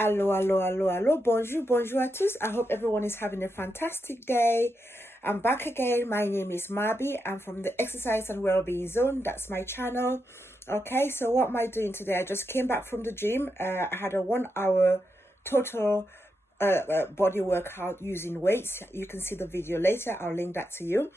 Hello, hello, hello, hello. Bonjour, bonjour à tous. I hope everyone is having a fantastic day. I'm back again. My name is Mabi. I'm from the Exercise and Wellbeing Zone. That's my channel. Okay, so what am I doing today? I just came back from the gym. I had a 1 hour total body workout using weights. You can see the video later. I'll link that to you.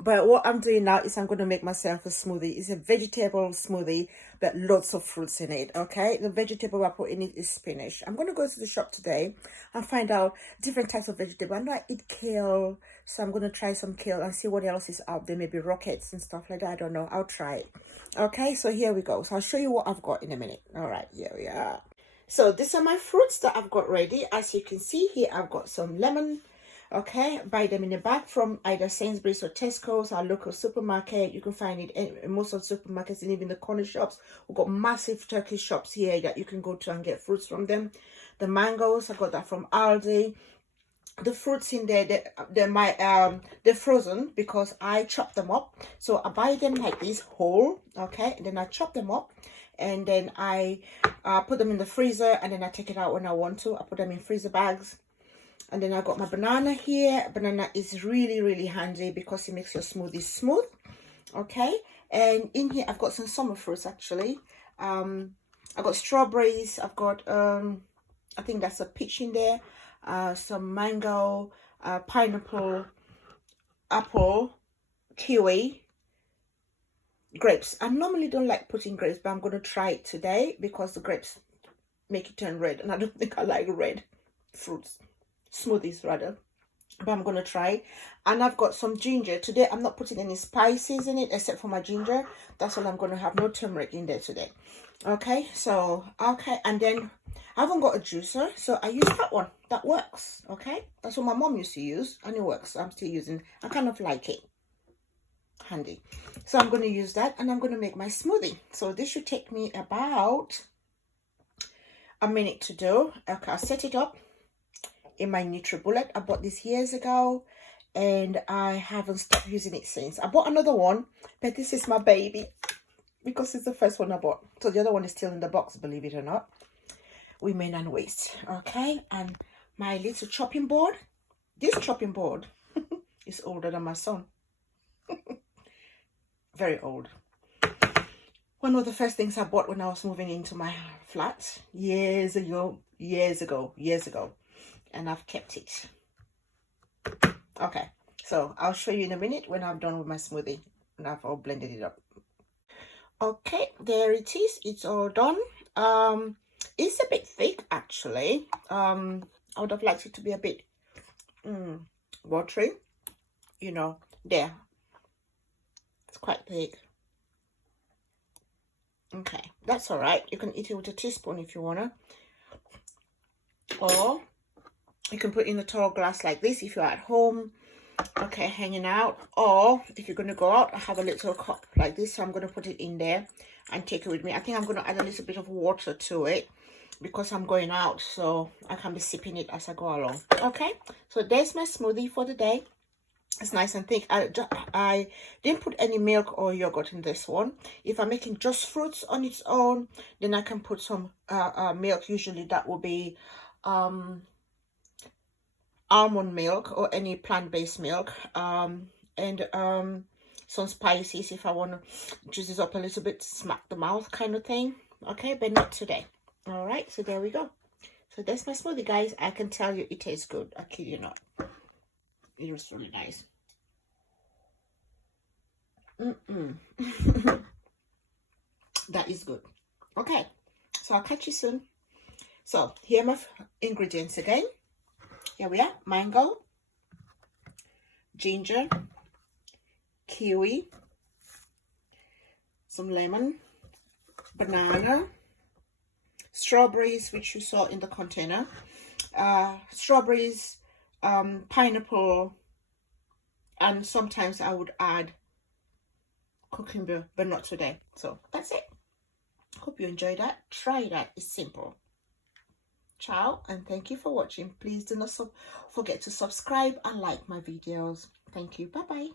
But what I'm doing now is I'm going to make myself a smoothie. It's a vegetable smoothie, but lots of fruits in it, okay? The vegetable I put in it is spinach. I'm going to go to the shop today and find out different types of vegetable. I know I eat kale, so I'm going to try some kale and see what else is out there. Maybe rockets and stuff like that. I don't know. I'll try it. Okay, so here we go. So I'll show you what I've got in a minute. All right, here we are. So these are my fruits that I've got ready. As you can see here, I've got some lemon. Okay, buy them in a bag from either Sainsbury's or Tesco's, our local supermarket. You can find it in most of the supermarkets and even the corner shops. We've got massive Turkey shops here that you can go to and get fruits from them. The mangoes, I got that from Aldi. The fruits in there, they're frozen because I chop them up. So I buy them like this whole, okay, and then I chop them up. And then I put them in the freezer, and then I take it out when I want to. I put them in freezer bags. And then I got my banana here. Banana is really handy because it makes your smoothie smooth. Okay. And in here I've got some summer fruits actually. I've got strawberries. I've got I think that's a peach in there. Some mango, pineapple, apple, kiwi, grapes. I normally don't like putting grapes, but I'm going to try it today because the grapes make it turn red, and I don't think I like red fruits. Smoothies rather, but I'm gonna try. And I've got some ginger today. I'm not putting any spices in it except for my ginger. That's all I'm gonna have. No turmeric in there today. Okay, so okay, and then I haven't got a juicer, so I use that one. That works. Okay, that's what my mom used to use, and it works. I'm still using. I kind of like it. Handy. So I'm gonna use that, and I'm gonna make my smoothie. So this should take me about a minute to do. Okay, I'll set it up in my NutriBullet. I bought this years ago and I haven't stopped using it since. I bought another one, but this is my baby because it's the first one I bought. So the other one is still in the box, believe it or not. Women and waste. Okay, and my little chopping board. This chopping board is older than my son. Very old. One of the first things I bought when I was moving into my flat years ago. And I've kept it. Okay, so I'll show you in a minute when I'm done with my smoothie and I've all blended it up. Okay, there it is. It's all done. It's a bit thick actually. I would have liked it to be a bit watery. You know, there. It's quite thick. Okay, that's all right. You can eat it with a teaspoon if you wanna, or you can put in a tall glass like this if you're at home, okay, hanging out. Or if you're going to go out, I have a little cup like this, so I'm going to put it in there and take it with me. I think I'm going to add a little bit of water to it because I'm going out, so I can be sipping it as I go along. Okay, so there's my smoothie for the day. It's nice and thick. I didn't put any milk or yogurt in this one. If I'm making just fruits on its own, then I can put some milk. Usually that will be almond milk or any plant-based milk, and some spices if I want to juice this up a little bit, smack the mouth kind of thing. Okay, but not today. All right, so there we go. So that's my smoothie, guys. I can tell you it tastes good. I kid you not. It was really nice. That is good. Okay, so I'll catch you soon. So here are my ingredients again. Here we are: mango, ginger, kiwi, some lemon, banana, strawberries, which you saw in the container, strawberries, pineapple, and sometimes I would add cucumber, but not today. So that's it. Hope you enjoyed that. Try that. It's simple. Ciao, and thank you for watching. Please do not forget to subscribe and like my videos. Thank you. Bye bye.